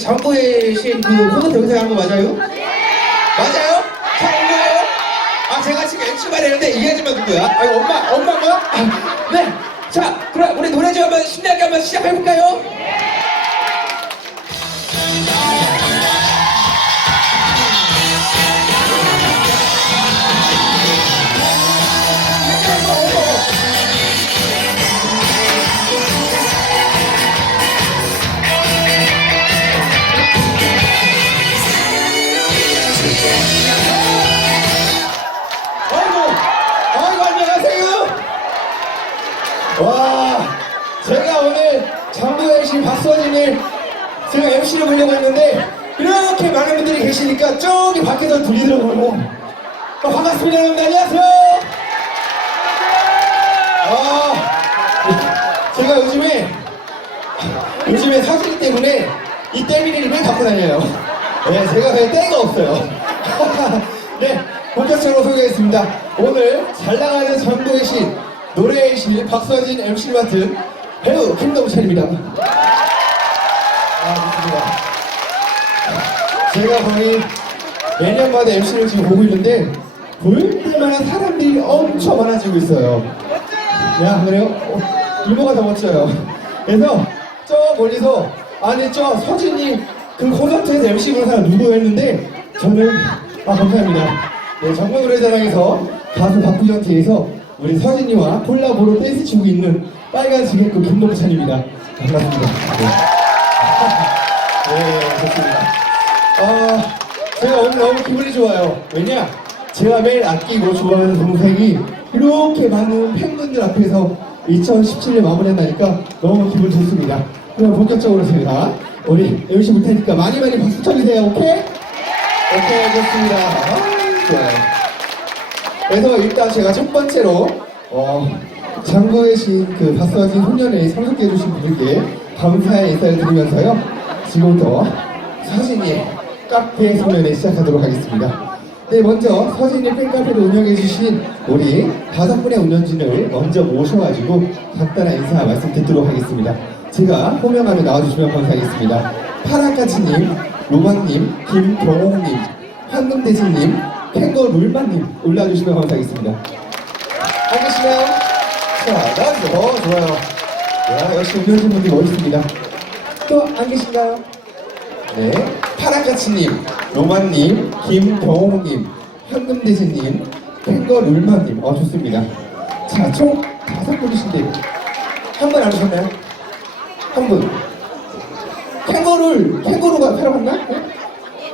장고에 씨그 콘서트 여기서 한거 맞아요? 맞아요? 박수진 MC를 맡은 배우 김동찬입니다. 아, 좋습니다. 제가 거의 매년마다 MC를 지금 보고 있는데 볼 때마다 사람들이 엄청 많아지고 있어요. 야, 그래요? 어, 이모가 더 멋져요. 그래서 저 멀리서 아니 저 서진이 그 콘서트에서 MC 부른 사람 누구 했는데 저는 아 감사합니다. 네, 정말 노래자랑에서 가수 박구정 뒤에서 우리 서진이와 콜라보로 댄스 추고 있는 빨간 지게꾼 김동찬입니다. 반갑습니다. 네. 네, 좋습니다. 아, 제가 오늘 너무 기분이 좋아요. 왜냐? 제가 매일 아끼고 좋아하는 동생이 이렇게 많은 팬분들 앞에서 2017년 마무리한다니까 너무 기분 좋습니다. 그럼 본격적으로 저희가 우리 MC 못하니까 많이 많이 박수 쳐주세요. 오케이? 오케이, 좋습니다. 아, 좋아요. 그래서 일단 제가 첫 번째로 어, 장구의 신그 박수하신 훈련에 참석해 주신 분들께 감사의 인사를 드리면서요. 지금부터 서진이 카페 소면에 시작하도록 하겠습니다. 네, 먼저 서진이 팬카페를 운영해 주신 우리 다섯 분의 운영진을 먼저 모셔가지고 간단한 인사 말씀 듣도록 하겠습니다. 제가 호명하며 나와주시면 감사하겠습니다. 파라카치님, 로망님, 김경옥님, 황금대진님, 캥거 룰마님 올라주시면 감사하겠습니다. 안 계시나요? 자, 나와주세요. 어, 좋아요. 야, 역시 운영진 분들이 멋있습니다. 또 안 계신가요? 네, 파랑가치님, 로만님, 김경호님, 현금대신님, 탱거 룰마님, 어 좋습니다. 자, 총 다섯 분이신데 한 분 안 오셨나요? 한 분. 캥거룰, 캥거루가 새로 갔나? 네?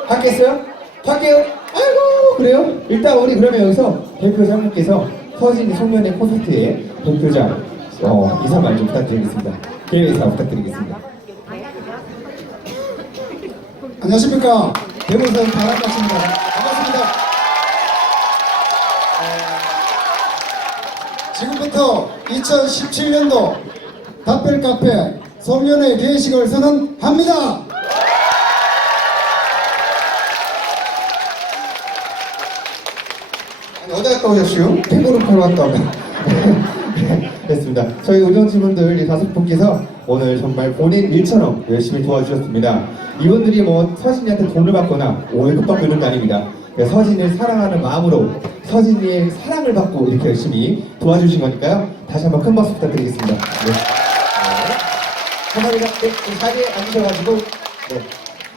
밖에 있어요? 밖에요? 아이고, 그래요? 일단 우리 그러면 여기서 대표장님께서 서진이 송년회 콘서트에 대표장 어, 인사말 좀 부탁드리겠습니다. 개회 인사 부탁드리겠습니다. 안녕하십니까 대모선 바람같습니다 반갑습니다 어, 지금부터 2017년도 답별 카페 송년회 개회식을 선언합니다 어디 갔다 오셨슈? 탱고를 팔러 갔다 오고. 됐습니다. 저희 운영진분들 이 다섯 분께서 오늘 정말 본인 일처럼 열심히 도와주셨습니다. 이분들이 뭐 서진이한테 돈을 받거나 월급 받고 이런 게 아닙니다. 네, 서진을 사랑하는 마음으로 서진이의 사랑을 받고 이렇게 열심히 도와주신 거니까요. 다시 한번 큰 박수 부탁드리겠습니다. 네. 네. 감사합니다. 네, 이 자리에 앉으셔가지고 네.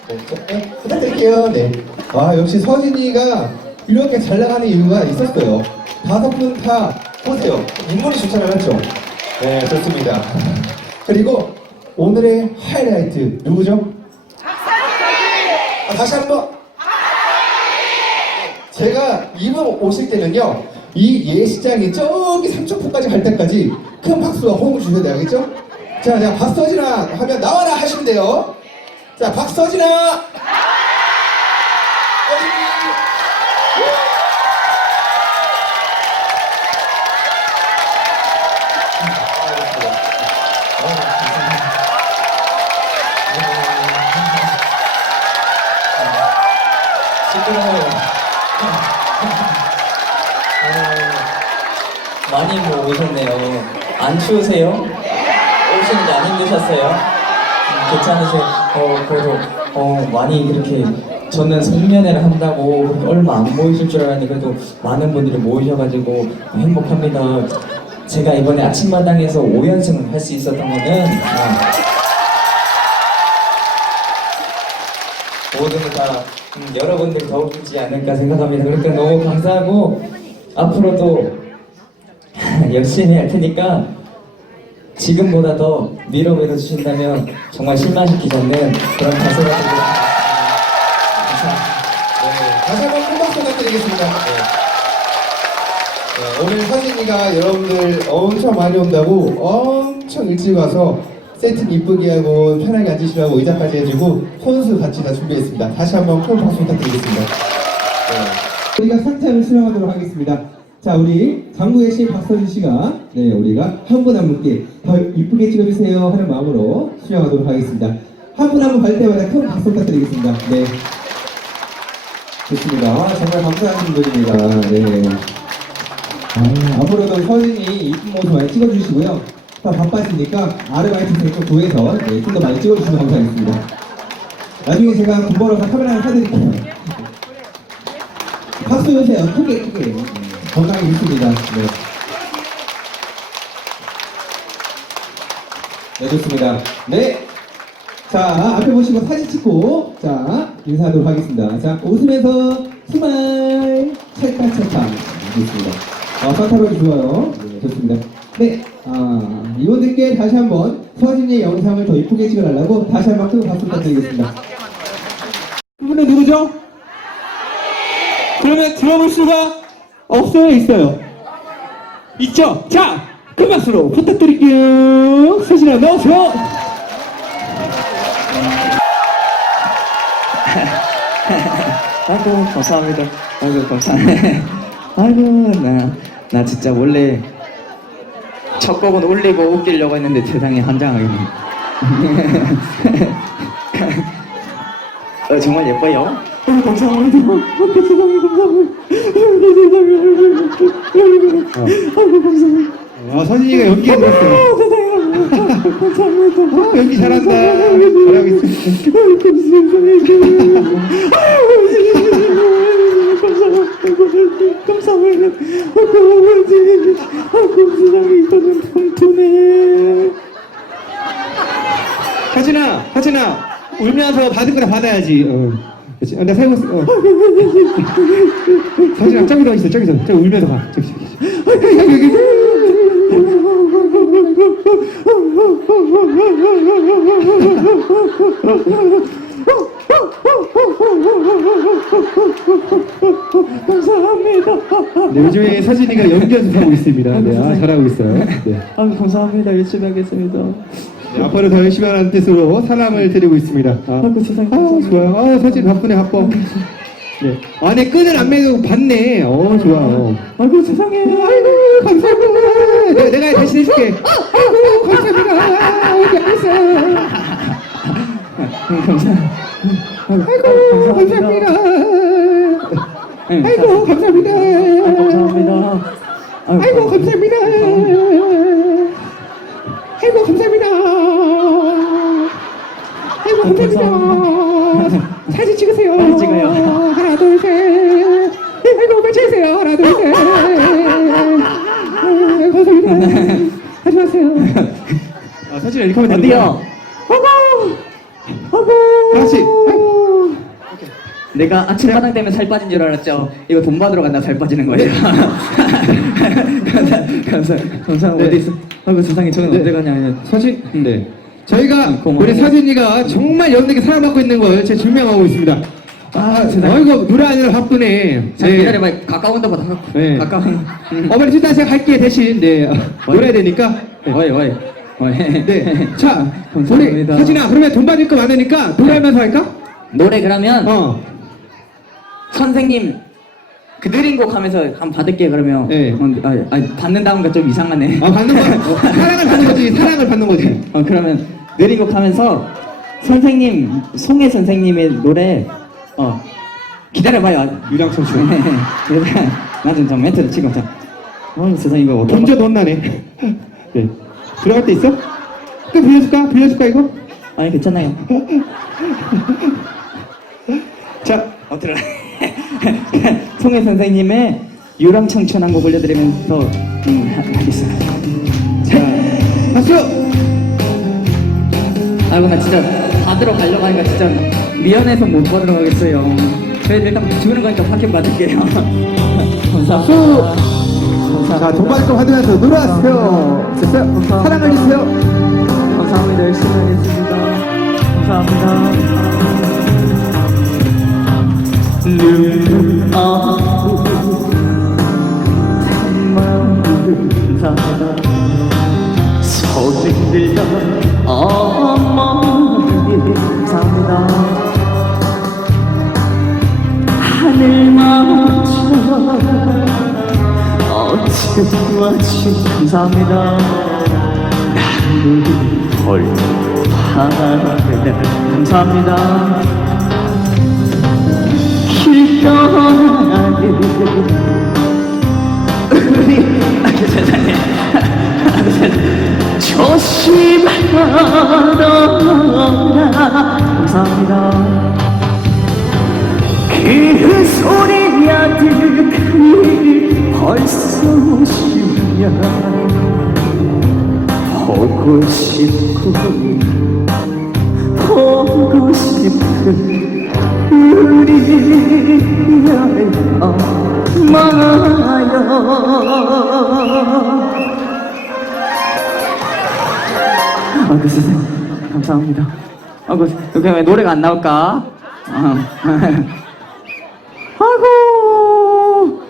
네, 저- 네, 부탁드릴게요. 네. 아, 역시 서진이가 이렇게 잘 나가는 이유가 있었어요. 다섯 분 다 보세요. 인물이 좋잖아요, 맞죠? 네, 좋습니다. 그리고 오늘의 하이라이트 누구죠? 아, 다시 한 번. 제가 이분 오실 때는요, 이 예시장이 저기 삼천포까지 갈 때까지 큰 박수와 호응을 주셔야 알겠죠? 자, 자, 박서진아 하면 나와라 하시면 돼요. 자, 박서진아! 어, 많이 뭐 오셨네요. 안 추우세요? 오시는데 안 힘드셨어요? 음, 괜찮으세요? 어, 그래도 어, 많이 이렇게 저는 송년회를 한다고 얼마 안 모이실 줄 알았는데 그래도 많은 분들이 모이셔가지고 행복합니다. 제가 이번에 아침마당에서 5연승 할수 있었던 거는 아, 모든 다 음, 여러분들 덕이지 않을까 생각합니다. 그러니까 너무 감사하고 앞으로도 열심히 할 테니까 지금보다 더 밀어 밀어 주신다면 정말 실망시키지 않는 그런 가수가 되겠습니다. 감사합니다. 다시 한번 큰 박수 부탁드리겠습니다. 네, 오늘 서진이가 여러분들 엄청 많이 온다고 엄청 일찍 와서 세트 이쁘게 하고 편하게 앉으시라고 의자까지 해주고 혼수 같이 다 준비했습니다. 다시 한번 큰 박수 부탁드리겠습니다. 네. 우리가 상장을 수령하도록 하겠습니다. 자, 우리 장구의 씨 박서진 씨가 네, 우리가 한 분 한 분께 더 이쁘게 찍어주세요 하는 마음으로 수령하도록 하겠습니다. 한 분 한 분 갈 때마다 큰 박수 부탁드리겠습니다. 네. 좋습니다. 아, 정말 감사하신 분입니다. 네. 아, 앞으로도 서진이 이쁜 모습 많이 찍어주시고요. 더 바빠지니까 아르바이트 좀 구해서 네, 좀더 많이 찍어주시면 감사하겠습니다. 나중에 제가 돈 벌어서 카메라 하나 사드릴게요. 박수 주세요. 크게 크게. 네, 건강히 있습니다. 네. 네, 좋습니다. 네. 자, 앞에 보시고 사진 찍고, 자, 인사하도록 하겠습니다. 자, 웃으면서 스마일, 찰칵찰칵. 네, 좋습니다. 어, 산타로이 좋아요. 네, 좋습니다. 네, 아, 이분들께 다시 한번 서진이의 영상을 더 이쁘게 찍어달라고 다시 한번 큰 박수 부탁드리겠습니다. 그분은 누구죠? 그러면 들어볼 수가 없어요, 있어요? 있죠? 자, 큰 박수로 부탁드릴게요. 서진아, 넣어줘! 아이고 감사합니다. 아이고 감사해. 아이고 나, 나 진짜 원래 첫 곡은 울리고 웃기려고 했는데 세상에 한장하겠네. 어, 정말 예뻐요. 아이고 감사합니다. 세상에 감사합니다. 아이고 세상에 감사합니다. 아, 서진이가 연기에 들었어요. 아, 세상에 감사합니다. 아, 연기 잘한다. 잘하고 있습니다. 감사합니다. 감사합니다. 아이고 세상에 이거는 통투네. 하진아, 하진아, 울면서 받은 거나 받아야지. 어. 그렇지. 어, 나 살고 있어. 어. 하진아, 저기 서 있어, 저기 서. 저기 울면서 가. 저기, 저기. 여기, 여기, 여기. 감사합니다. 네, 요즘에 서진이가 연기 연습하고 있습니다. 네, 아, 잘하고 있어요. 네. 아 감사합니다. 열심히 하겠습니다. 네, 앞으로 더 열심히 하는 뜻으로 사랑을 드리고 있습니다. 아, 아이고, 세상에 아, 좋아요. 아, 서진 바쁘네, 바빠. 네. 안에 끈을 안 매고 봤네. 어, 좋아. 어. 아이고 세상에. 아이고, 감사합니다. 내가, 내가 대신 해줄게. 아이고, 감사합니다. 여기 앉았어. 감사. 아이고, 감사합니다. 아이고, 감사합니다. 감사합니다. 아이고, 감사합니다. 아이고, 감사합니다. 아이고, 감사합니다. 사진 찍으세요. 사진 찍어요. 하나, 둘, 셋. 아이고, 빨리 찍으세요. 하나, 둘, 셋. 아이고, 감사합니다. 하지 마세요. 아, 사진 이렇게 하면 어디요? 다시. 내가 아침 마당 때문에 살 빠진 줄 알았죠. 이거 돈 받으러 간다 살 빠지는 거예요. 감사, 감사, 감사. 네. 어디 있어? 아이고 세상에 저는 네. 언제 가냐? 사진? 네. 저희가 고마워요. 우리 사진이가 정말 여러분들께 사랑받고 있는 걸 제가 증명하고 있습니다. 아 세상에. 어이구 노래 아니라 바쁘네. 자, 기다려봐. 가까운 데보다 가- 네. 가까운. 음. 어머니 일단 제가 갈게요 대신 네 노래야 되니까. 네. 어이 어이. 네. 자 우리 감사합니다. 사진아 그러면 돈 받을 거 많으니까 노래하면서 할까? 노래 그러면 어. 선생님 그 느린 곡 하면서 한번 받을게 그러면. 네. 어, 아, 아 받는다는 건좀 이상하네. 아 받는 거 어, 사랑을 받는 거지 사랑을 받는 거지. 어 그러면 느린 곡 하면서 선생님 송혜 선생님의 노래 어 기다려봐요. 유랑청 춤. 나좀 좀 멘트를 치고 자. 어 세상 이거 어떤 던져 넌 나네. 네. 들어갈 때 있어? 또 빌려줄까? 빌려줄까 이거? 아니 괜찮아요. 자, 어 들어. 송혜 선생님의 유랑청춘 한 곡 올려드리면서 음, 하- 하겠습니다. 자, 박수! 아이고 나 진짜 받으러 가려고 하니까 진짜 미안해서 못 받으러 가겠어요. 그래도 일단 주는 거니까 파켓 받을게요. 감사합니다. 자, 동발 좀 하면서 놀아주세요. 됐어요? 사랑을 주세요. 감사합니다. 열심히 하겠습니다. 감사합니다. 눈 아프 감사합니다. 들려 어머니 감사합니다. 하늘 어찌와지 감사합니다. 헐 하늘 감사합니다. 감사합니다. 그 소리 아득하니 벌써 오시면 보고 싶고 보고 싶은 우리의 엄마요 아그 선생님 감사합니다 아그 여기 왜 노래가 안 나올까? 어. 아 이고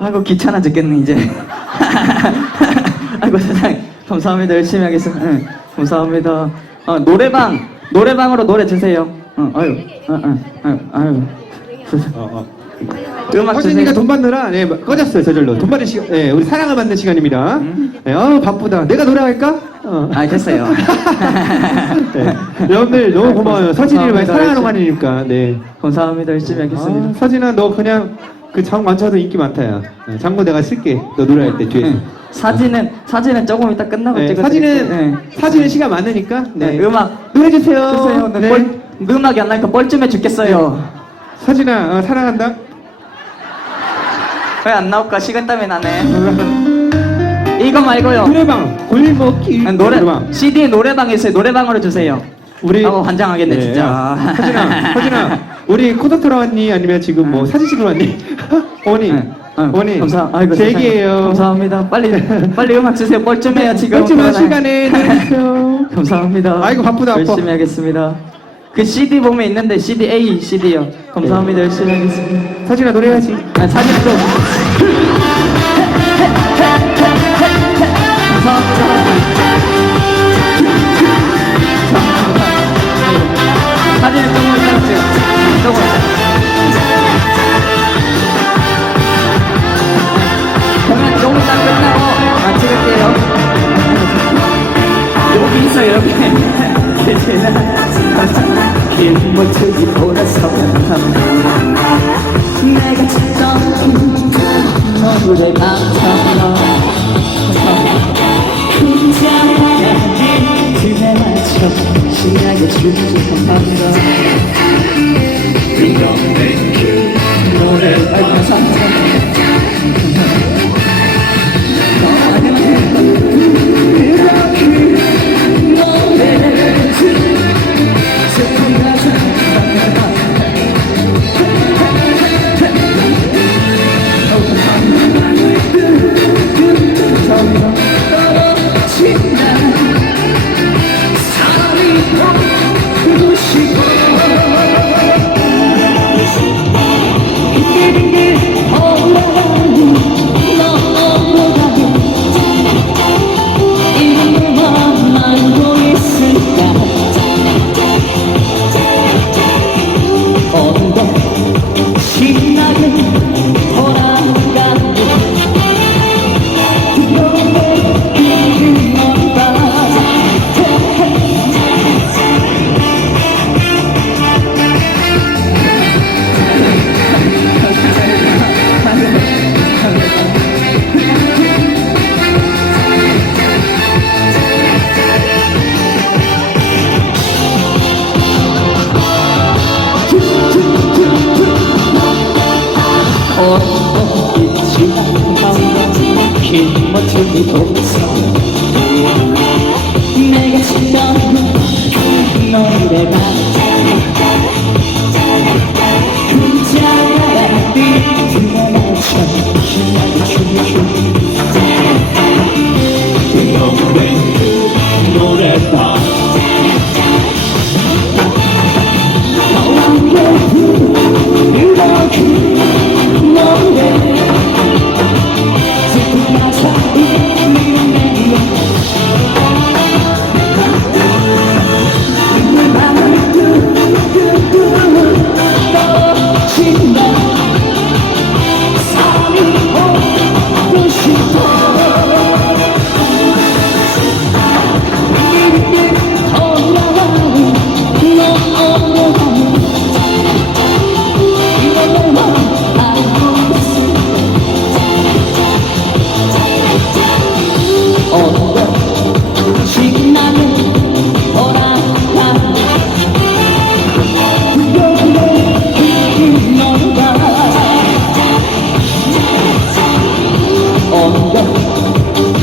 아이고 귀찮아 죽겠네 이제. 아이고 세상에. 감사합니다. 열심히 하겠습니다. 응, 감사합니다. 어, 노래방. 노래방으로 노래 주세요. 어, 아유 어, 어, 아유 아유. 어, 어. 음악 허진이가 돈 받느라 네, 꺼졌어요 저절로. 돈 받는 시간 네, 우리 사랑을 받는 시간입니다. 음. 네, 어 바쁘다. 내가 노래할까? 어. 아 됐어요. 네. 여러분들 너무 고마워요. 서진이를 많이. 사랑하는 거 아니니까. 네. 감사합니다. 열심히 아, 하겠습니다. 서진아 너 그냥 그장 많쳐도 인기 많다야. 네, 장구 내가 쓸게. 너 노래할 때 뒤에서 네. 사진은 사진은 조금 이따 끝나고 네, 찍어 사진은 네. 사진은 시간 많으니까. 네. 네, 음악. 노래 주세요. 주세요. 네. 네. 뻘, 음악이 안 나니까 뻘쭘해 죽겠어요. 서진아 어, 사랑한다. 왜 안 나올까? 시간 때문에 나네. 이거 말고요. 노래방 골목 길 아니, 노래 노래방 CD 노래방 있어요 노래방으로 주세요 우리 하고 환장하겠네 네, 진짜. 야, 서진아 서진아 우리 콘서트로 왔니 아니면 지금 뭐 사진 찍으러 왔니? 어머니 네. 어, 어머니 감사 아이고 제 세상에. 얘기예요. 감사합니다. 빨리 빨리 음악 주세요. 뻘쭘해요 지금. 뻘쭘한 그만해. 시간에 내주세요 감사합니다. 아이고, 바쁘다, 바빠. 열심히 하겠습니다. 그 CD 보면 있는데 CD A CD요. 감사합니다. 열심히 하겠습니다. 서진아 노래해야지. 아, 사진 좀. 사진을 끝나고 아, 찍을게요. 여기 있어요, 여기. 길 돌아서면 감사합니다. 내가 찾던 너를 감사합니다. 긴장하지 그대 맞춰 신나게 춤추 감사합니다. 노래 아이 감사합니다.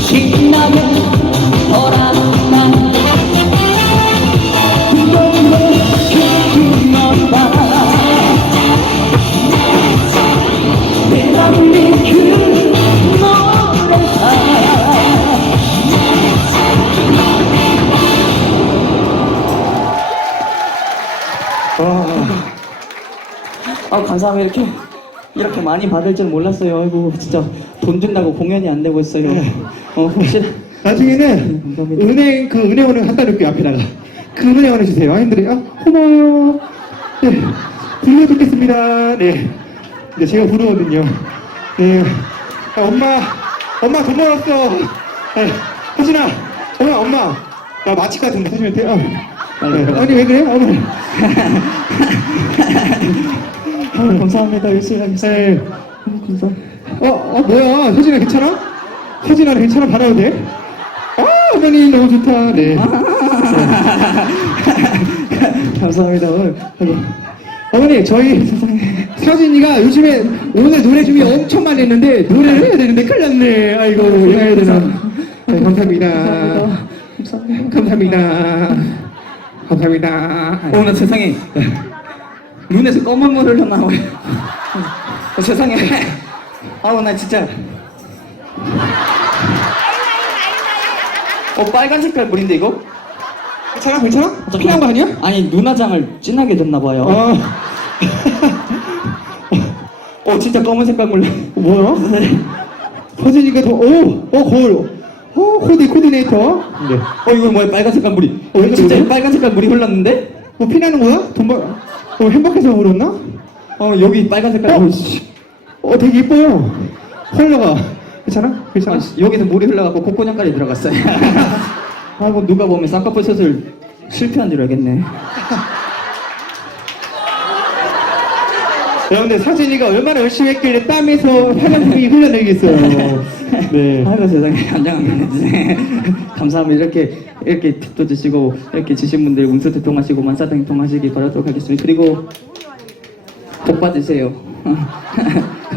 그그아 감사합니다 이렇게 이렇게 많이 받을 줄 몰랐어요 아이고 진짜 돈 준다고 공연이 안 되고 있어요. 어 혹시 나중에는 감사합니다. 은행 그 은행원을 갖다 놓을게요 앞에다가. 그 은행원을 주세요. 아님들이 아 고마워요. 네. 불러 듣겠습니다. 네, 네 제가 부르거든요. 네. 아, 엄마 엄마 돈 벌었어. 네, 혜진아 엄마 엄마. 나 마취 같은 거 사주면 돼요. 네. 아니 왜 그래요? 어머니. 아, 감사합니다. 열심히 하겠습니다. 네. 어, 감사합니다 어, 어 뭐야? 혜진아 괜찮아? 혜진아 괜찮아? 받아도 돼? 아 어머니 너무 좋다. 네. 감사합니다. 오늘 아이고. 어머니 저희 서진이가 요즘에 오늘 노래 준비 엄청 많이 했는데 노래를 해야 되는데 큰일 났네. 아이고 이거 해야 되나. 네, 감사합니다. 감사합니다. 감사합니다. 어머 나 세상에. 눈에서 검은 물 흘러나와요. 어, 세상에 아우 나 진짜 어 빨간 색깔 물인데 이거? 괜찮아 괜찮아? 피난 거 아니야? 아니 눈화장을 진하게 줬나 봐요 어 어 진짜 검은 색깔 물 뭐야? 서진이가 더오 어 거울 어 코디 코디네이터 네. 어 이거 뭐야 빨간 색깔 물이 어, 왜 진짜 그러지? 빨간 색깔 물이 흘렀는데? 뭐 피나는 거야? 돈 벌, 어, 행복해서 울었나? 어 여기 빨간 색깔 어? 물 씨. 어, 되게 이뻐요. 컬러가. 괜찮아? 괜찮아? 아, 씨, 여기서 물이 흘러가고 콧구녕까지 들어갔어요 아이고 누가 보면 쌍꺼풀 수술 실패한 줄 알겠네 여러분들, 사진이가 얼마나 열심히 했길래 땀에서 화장품이 흘러내리겠어요. 네. 아이고 세상에 감장합니다 감사합니다 이렇게 이렇게 팁도 주시고 이렇게 주신 분들 운수 대통하시고 만사 대통하시기 바라도록 하겠습니다 그리고 복 받으세요.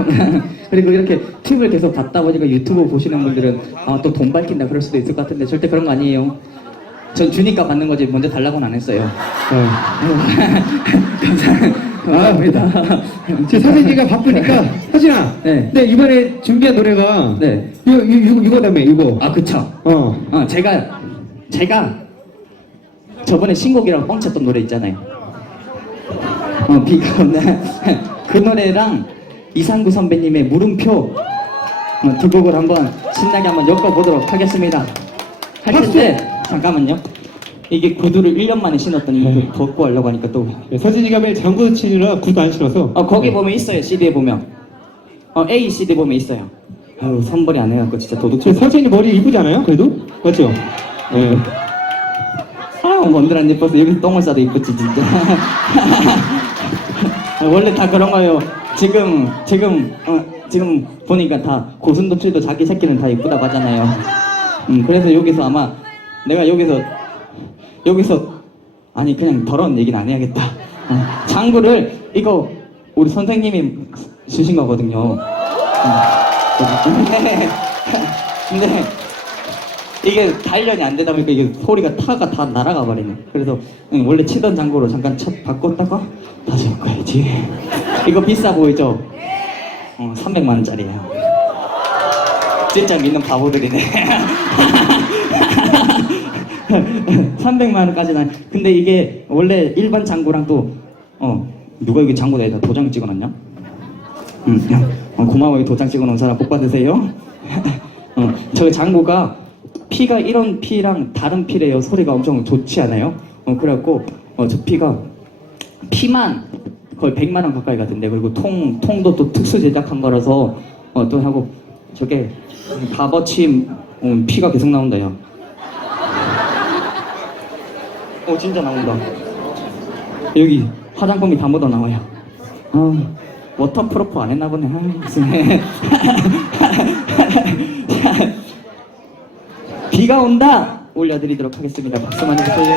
그리고 이렇게 팁을 계속 받다 보니까 유튜브 보시는 분들은 아, 또 돈 밝힌다 그럴 수도 있을 것 같은데 절대 그런 거 아니에요 전 주니까 받는 거지 먼저 달라고는 안 했어요 감사- 감사합니다 제 사진이가 바쁘니까, 사진아. 네. 네, 이번에 준비한 노래가. 네. 이거, 이거, 이거다며, 이거. 아 그쵸 어. 어, 제가 제가 저번에 신곡이라고 뻥쳤던 노래 있잖아요. 어, 비가 오는 그 노래랑 이상구 선배님의 물음표 어, 두 곡을 한번 신나게 한번 엮어보도록 하겠습니다. 할! 때 잠깐만요. 이게 구두를 1년 만에 신었더니 네. 벗고 하려고 하니까 또 네, 사진이가 매일 장구 치느라 굿안 신어서. 어, 거기 보면 있어요 CD에 보면 어, A CD 보면 있어요. 아유 선벌이 안 해갖고 진짜 도둑 저 사진이 머리 이쁘지 않아요? 그래도? 맞죠? 네. 아, 뭔들 안 예뻐서 여기 똥을 싸도 이쁘지 진짜. 아, 원래 다 그런 거예요. 지금 지금 어, 지금 보니까 다 고슴도치도 자기 새끼는 다 이쁘다고 하잖아요. 음, 그래서 여기서 아마 내가 여기서 여기서 아니 그냥 더러운 얘기는 안 해야겠다. 어, 장구를 이거 우리 선생님이 주신 거거든요. 음. 네. 근데 이게 단련이 안 되다 보니까 이게 소리가 타가 다 날아가 버리네. 그래서 응, 원래 치던 장구로 잠깐 쳐 바꿨다가 다시 바꿔야지. 이거 비싸 보이죠? 어, 300만 원짜리야. 진짜 믿는 바보들이네. 300만 원까지는 근데 이게 원래 일반 장구랑 또 어, 누가 여기 장구에다 도장 찍어놨냐? 응, 어, 고마워요 도장 찍어놓은 사람 복 받으세요. 어, 저 장구가 피가 이런 피랑 다른 피래요. 소리가 엄청 좋지 않아요? 어, 그래갖고 어, 저 피가 피만 거의 100만 원 가까이 가던데 그리고 통 통도 또 특수 제작한 거라서 어, 또 하고 저게 값어치 음, 피가 계속 나온다 야. 어 진짜 나온다. 여기 화장품이 다 묻어 나와요. 아, 워터프루프 안 했나 보네. 아, 무슨. 비가 온다 올려드리도록 하겠습니다. 박수 많이 주세요.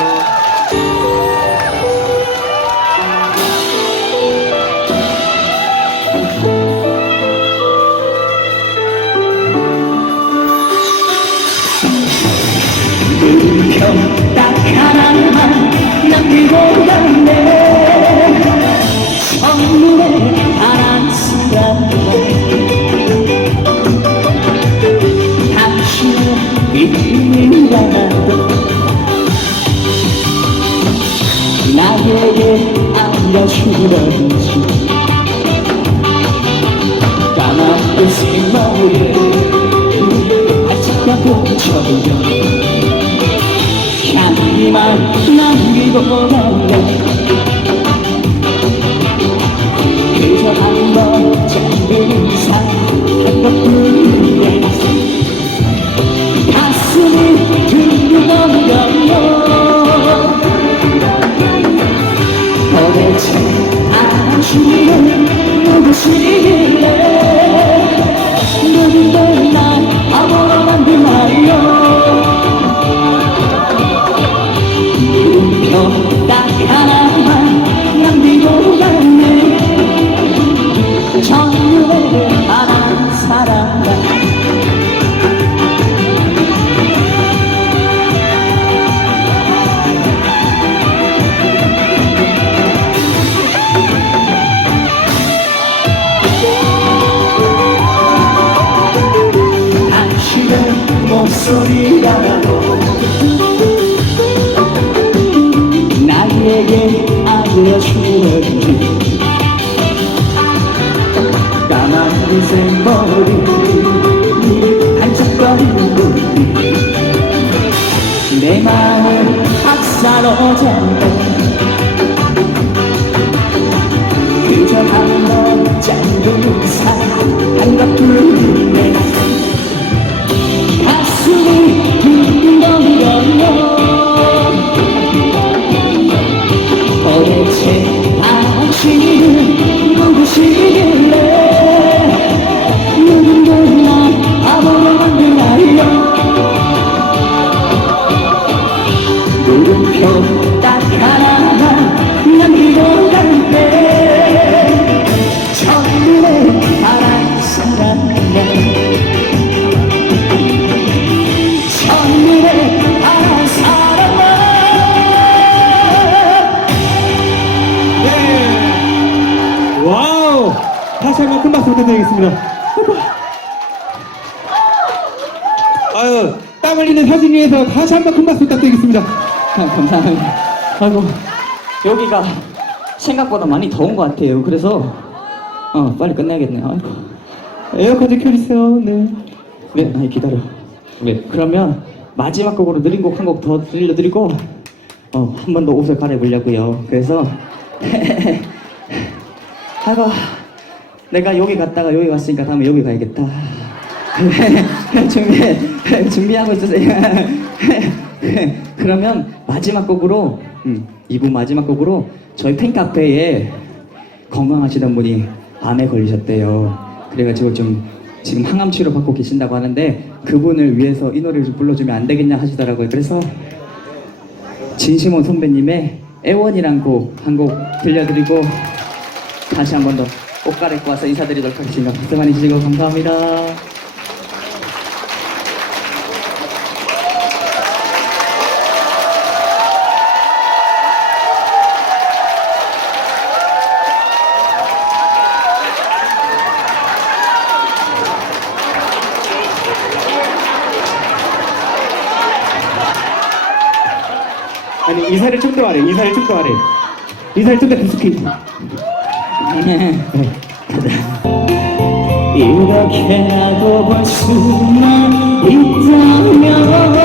딱 하나만 남기고 갔 나에게 알려주던지. 까맣게 생머리에 아직도 쳐보려 향기만 남기고 갈래 그저 한번 짧은 사한 것뿐인데 당신은 감사합니다. 아이고 여기가 생각보다 많이 더운 것 같아요. 그래서 어 빨리 끝내야겠네요. 아이고 에어컨 좀 켜주세요. 네. 네, 아니 기다려. 네, 그러면 마지막 곡으로 느린 곡 한 곡 더 들려드리고 어 한 번 더 옷을 갈아입으려고요. 그래서 아이고 내가 여기 갔다가 여기 갔으니까 다음에 여기 가야겠다. 준비 준비하고 있으세요. 그러면 마지막 곡으로 음, 2부 마지막 곡으로 저희 팬카페에 건강하시던 분이 암에 걸리셨대요. 그래가지고 좀 지금 항암 치료 받고 계신다고 하는데 그분을 위해서 이 노래를 좀 불러주면 안 되겠냐 하시더라고요. 그래서 진심원 선배님의 애원이란 곡 한 곡 들려드리고 다시 한 번 더 옷 갈아입고 와서 인사드리도록 하겠습니다. 박수 많이 주시고 감사합니다. 아니 이사를 좀 더 하래 이사를 좀 더 하래 이사를 좀더 비스킷 네. 이렇게 하고 볼 수만 있다면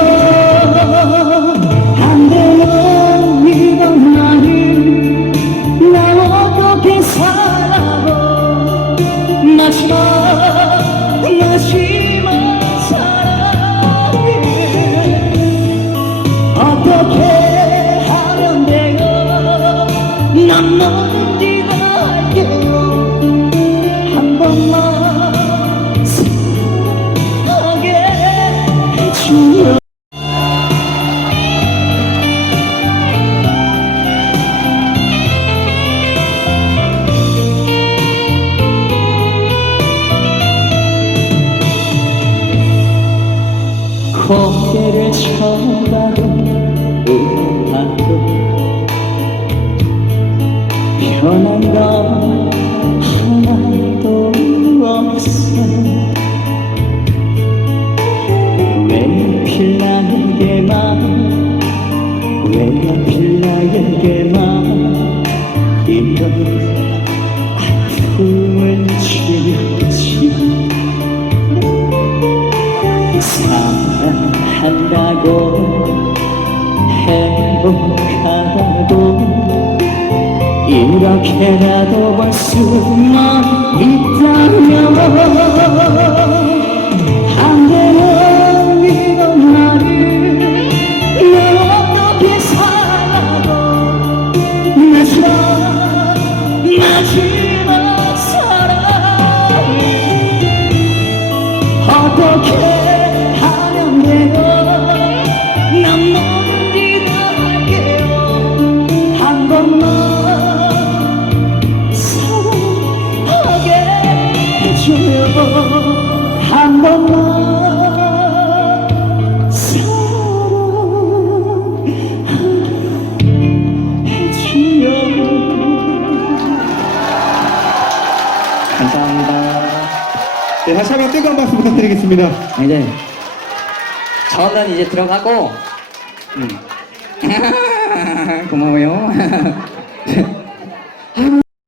들어가고